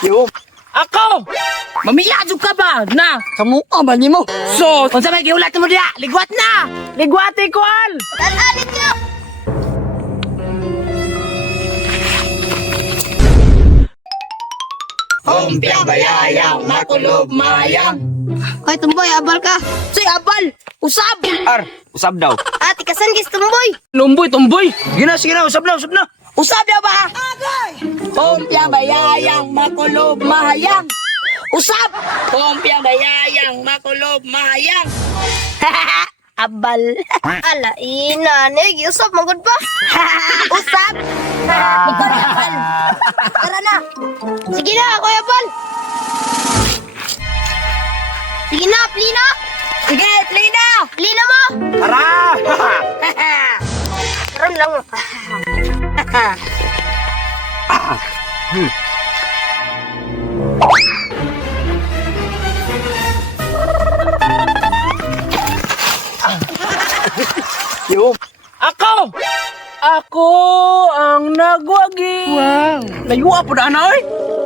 Yo, Ako! Mamiyadyo ka ba? Na! sa mukha ba nimo? So, kung sa may giulat mo diya, ligwat na! Ligwat ikuan! Tananin niyo! Humpiang bayayang, makulob mayang. Hoy, tumboy, abal ka. Say, abal! Usab! Ar, usab daw. Ate, kasan gis tumboy? Lumboy! Sige na, usab na, usab na. Usab ya ba? Humpiang bayayang, makulob mahayang. Usab! Humpiang bayayang, makulob mahayang. Abal. Ala, ina, negi, usap, magod pa. Usab! Abal. Tara na! Sige na, Kuya Bal. Sige na, Plina. Sige, Lina! Plina mo. Tara! Karoon lang. Yo, Ako! Ako ang nagwagi. Wow. Layo po na na, oy.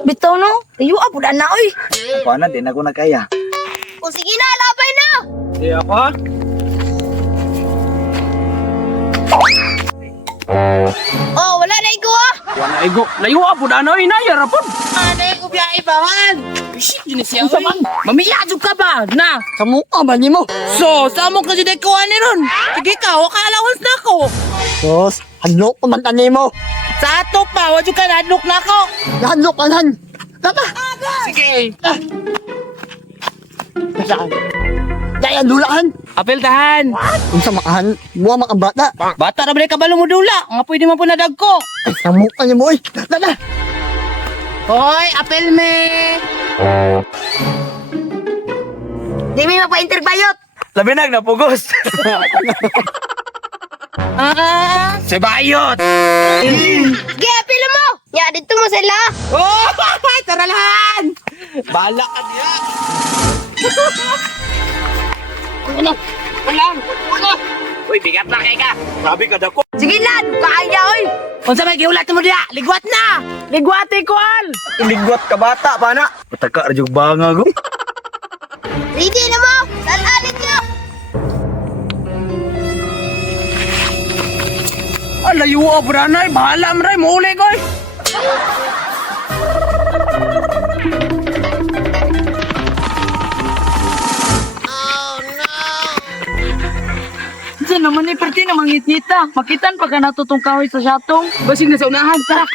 Bitaw no? Tayo, po na na, oy. Ako na, di na ko nagkaya. O sige na, labay na. Di ako. Oh, wala na ikaw ah. Wala igo. Layo po na na, oy. Nayara po. Ano yung biya ibawan? Shit, yun siya, oy. Mamiyadyo ka ba? Na. sa mukha ba nimo? So, sa mo kasi de ko ani ron. Sige ka, waka allowance na ako. Sos, hadlok ko man ta nimo. Sa ato pa, wadyo ka nadlok na ako. Hadlok ka nan. Tama. Sige. Saan? Daya dulaan. Apel tahan. Unsa maahan, buwa mga bata. Bata na ba kabalo mo dula? Nga pwede man po nadag ko. Ay, sa mukha nimo oy. Tara. Hoy, apel me. Di may mapa-interbayot. Labi na pugos. Ah, Sebayot! Sige, apila mo. Ya, dito mo sila. oh, taralahan. Bala ka diya! Ulang. Uy, bigat na kay ka! Sabi ka dako! Sige na, kaya oy. Kung sa may giulat mo diya, ligwat na. Ligwat ikuan. Iligwat ka bata, pana! Pataka radyog banga ko. Ready na mo. Tananin niyo. Layo po na na, bahala mo rin, muli ko eh. Diyan naman eh, perti na mangit-ngita. Makitan pagka natutong kahoy sa syatong. Basing na sa unahan, tara.